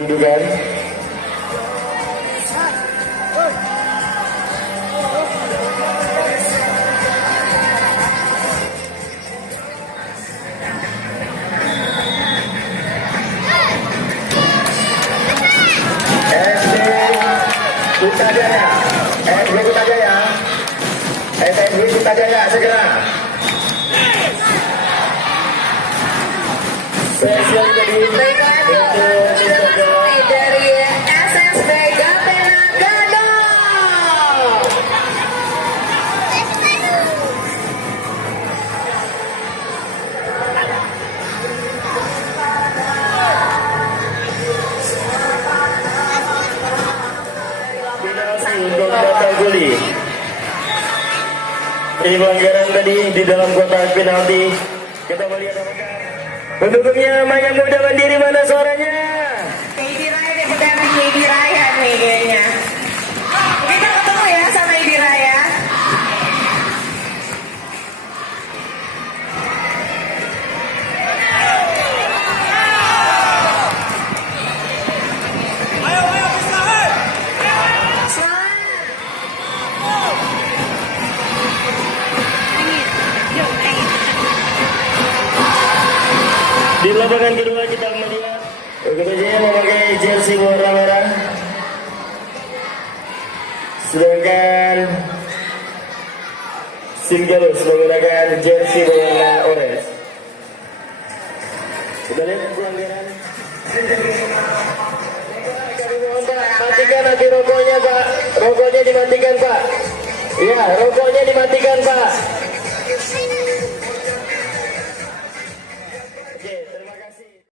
Dugaan. Kutajaya, SD Kutajaya, SMB Kutajaya segera. Spesial kedua dari SSB Gatena Gadong. Untuk total goli. Di pelanggaran tadi di dalam kotak penalti. Kita melihat apakah pendukungnya Maya Muda Mandiri, mana suaranya? Idi Raya deh, bukan Idi Raya nih kayaknya. Kita ketemu ya sama Idi Raya. Di lapangan kedua kita melihat Keduanya memakai jersey warna merah, sedangkan Singgalus menggunakan jersey berwarna orange. Kita lihat pelanggaran. Matikan nanti rokoknya, Pak. Rokoknya dimatikan, Pak. Ya, rokoknya dimatikan, Pak.